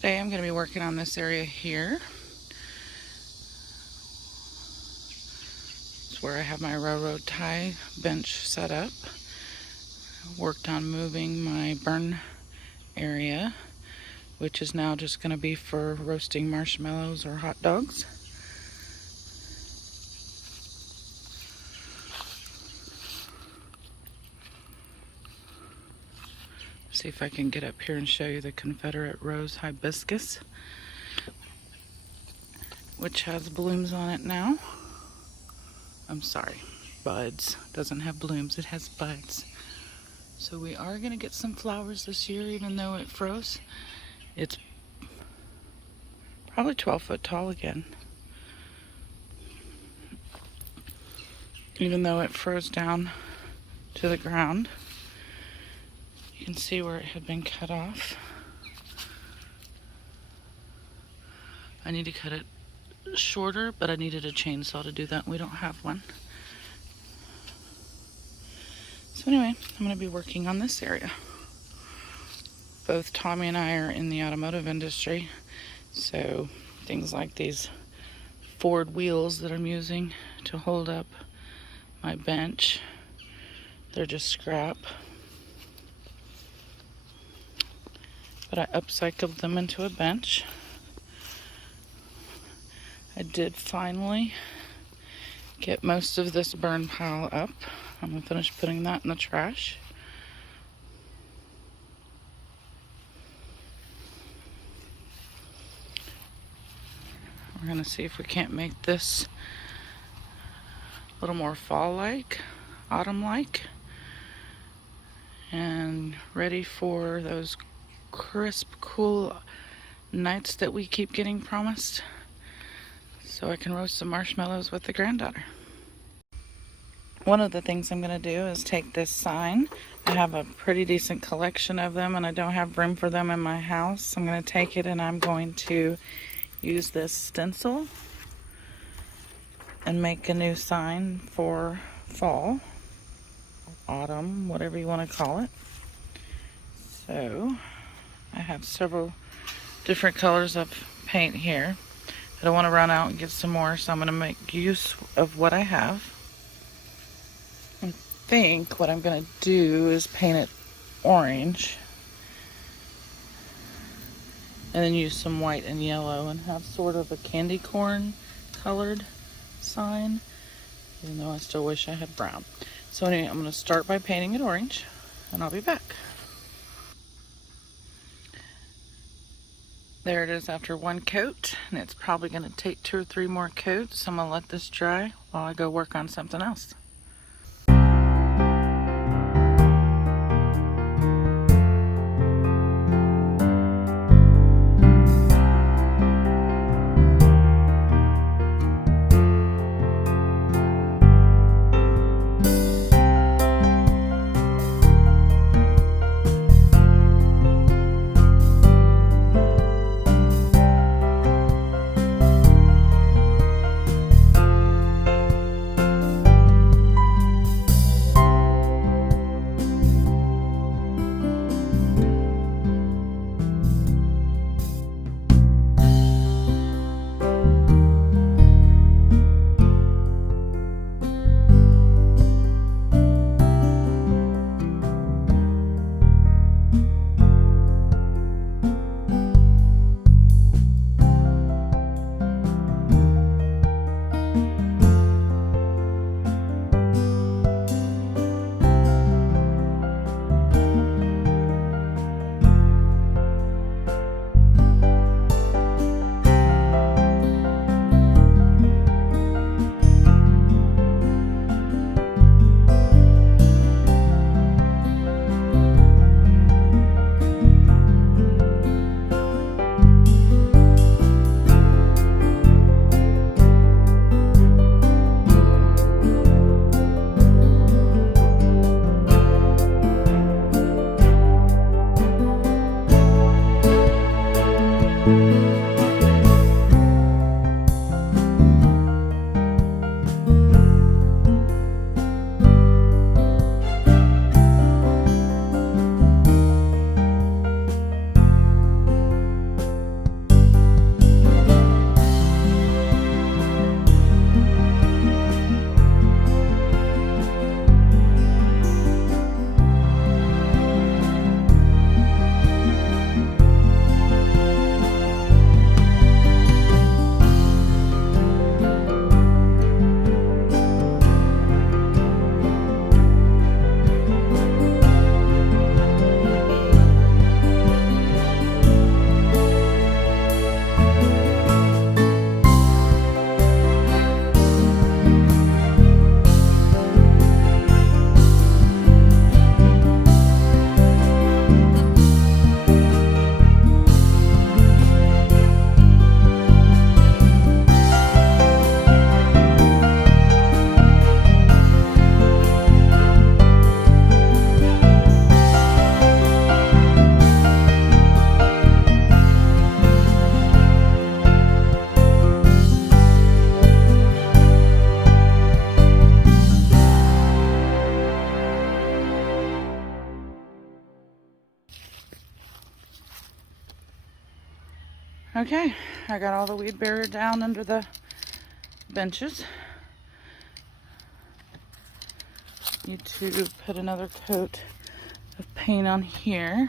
Today I'm going to be working on this area here. It's where I have my railroad tie bench set up. Worked on moving my burn area, which is now just going to be for roasting marshmallows or hot dogs. See if I can get up here and show you the Confederate rose hibiscus, which has blooms on it now. I'm sorry, buds. It doesn't have blooms, it has buds. So we are going to get some flowers this year, even though it froze. It's probably 12 foot tall again. Even though it froze down to the ground. You can see where it had been cut off. I need to cut it shorter, but I needed a chainsaw to do that. We don't have one. So anyway, I'm going to be working on this area. Both Tommy and I are in the automotive industry, so things like these Ford wheels that I'm using to hold up my bench, they're just scrap. But I upcycled them into a bench. I did finally get most of this burn pile up. I'm going to finish putting that in the trash. We're going to see if we can't make this a little more fall-like, autumn-like, and ready for those crisp, cool nights that we keep getting promised, so I can roast some marshmallows with the granddaughter. One of the things I'm going to do is take this sign. I have a pretty decent collection of them and I don't have room for them in my house. I'm going to take it and I'm going to use this stencil and make a new sign for fall, autumn, whatever you want to call it. So I have several different colors of paint here. I don't want to run out and get some more, so I'm going to make use of what I have. I think what I'm going to do is paint it orange and then use some white and yellow and have sort of a candy corn colored sign, even though I still wish I had brown. So anyway, I'm going to start by painting it orange and I'll be back. There it is after one coat, and it's probably going to take 2 or 3 more coats. So I'm going to let this dry while I go work on something else. Okay, I got all the weed barrier down under the benches. Need to put another coat of paint on here.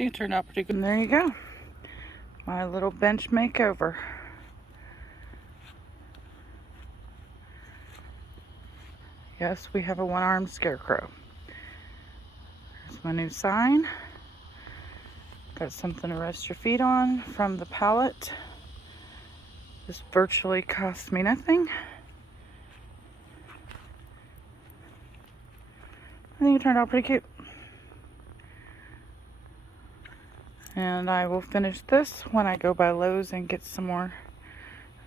think it turned out pretty good. And there you go. My little bench makeover. Yes, we have a one-armed scarecrow. There's my new sign. Got something to rest your feet on from the pallet. This virtually cost me nothing. I think it turned out pretty cute. And I will finish this when I go by Lowe's and get some more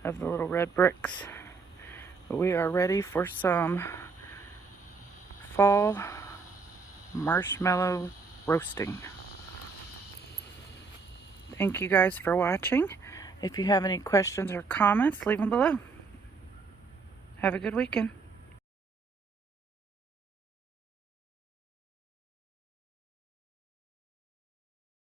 of the little red bricks. But we are ready for some fall marshmallow roasting. Thank you guys for watching. If you have any questions or comments, leave them below. Have a good weekend.